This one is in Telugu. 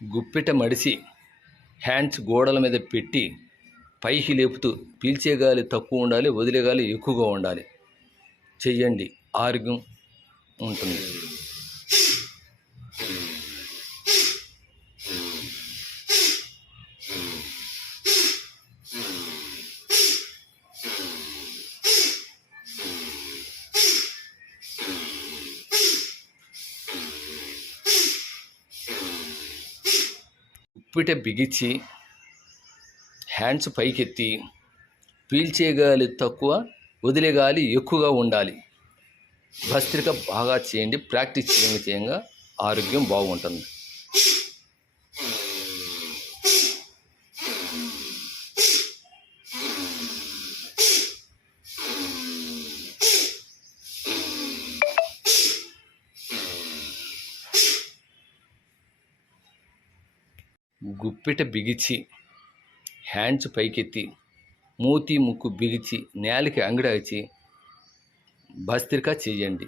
గుప్పెట మడిసి హ్యాండ్స్ గోడల మీద పెట్టి పైకి లేపుతూ పీల్చే గాలి తక్కువ ఉండాలి, వదిలే గాలి ఎక్కువగా ఉండాలి. చెయ్యండి, ఆరోగ్యం ఉంటుంది. గుప్పెట బిగించి హ్యాండ్స్ పైకెత్తి పీల్చే గాలి తక్కువ, వదిలే గాలి ఎక్కువగా ఉండాలి. భస్త్రిక బాగా చేయండి. ప్రాక్టీస్ చేయంగా ఆరోగ్యం బాగుంటుంది. గుప్పెట బిగించి హ్యాండ్స్ పైకెత్తి మూతి ముక్కు బిగించి నేలకి అంగడాచి భస్త్రిక చేయండి.